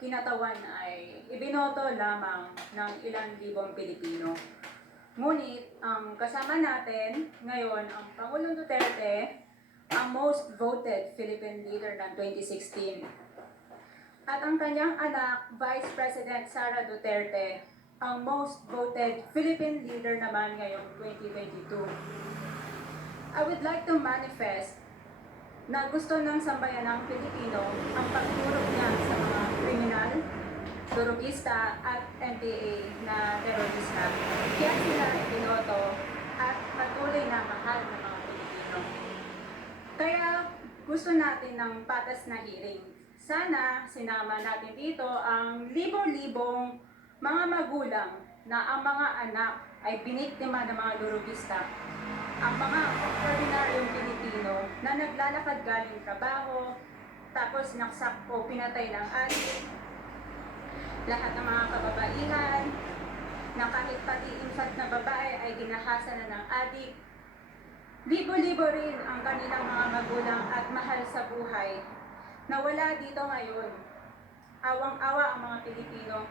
kinatawan ay ibinoto lamang ng ilang libong Pilipino. Ngunit ang kasama natin ngayon ang Pangulong Duterte, ang most voted Philippine leader ng 2016. At ang kanyang anak, Vice President Sara Duterte, ang most voted Philippine leader naman ngayong 2022. I would like to manifest na gusto ng sambayanang Pilipino ang pagturok niya sa mga kriminal, durugista at NPA na terorista. Kaya sila ibinoto at patuloy na mahal ng mga Pilipino. Kaya gusto natin ng patas na hearing. Sana sinama natin dito ang libo-libong mga magulang na ang mga anak ay biniktima ng mga durugista. Ang mga ordinaryong Pilipino na naglalakad galing trabaho, tapos naksak o pinatay ng adik, lahat ng mga kababaihan, na kahit pati infant na babae ay ginahasa na ng adik, libo-libo rin ang kanilang mga magulang at mahal sa buhay na wala dito ngayon. Awang-awa ang mga Pilipino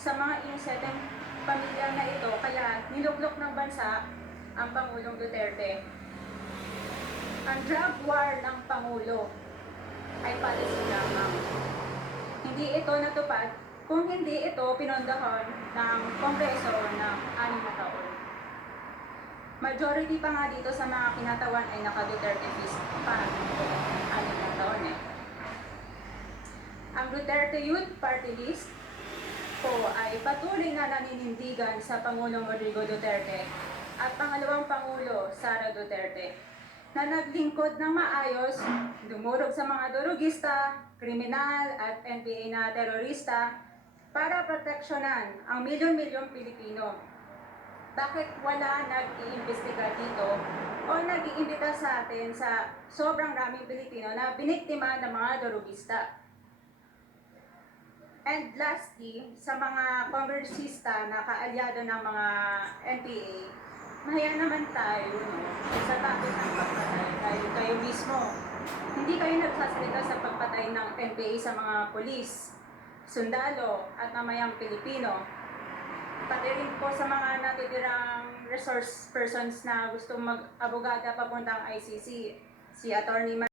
sa mga inosenteng pamilya na ito, kaya niluklok ng bansa ang Pangulong Duterte. Ang drug war ng Pangulo ay policy lamang. Hindi ito natupad kung hindi ito pinondohan ng Kongreso ng 6 na taon. Majority pa nga dito sa mga kinatawan ay naka-Duterte fist pa ito, 6 na taon eh. Ang Duterte Youth Party List po ay patuloy na naninindigan sa Pangulong Rodrigo Duterte at pangalawang Pangulo, Sara Duterte, na naglingkod ng maayos, dumurog sa mga durugista, kriminal at NPA na terorista para proteksyonan ang milyon-milyong Pilipino. Bakit wala nag-iimbestiga dito o nag-iimbita sa atin sa sobrang raming Pilipino na biniktima ng mga durugista? And lastly, sa mga kongresista na kaalyado ng mga NPA, mahaya naman tayo, sa topic ng pagpatay. Kayo mismo, hindi kayo nagsasalita sa pagpatay ng NPA sa mga polis, sundalo at mamayang Pilipino. Pati rin po sa mga natitirang resource persons na gusto mag-abogada papuntang ICC, si Atty.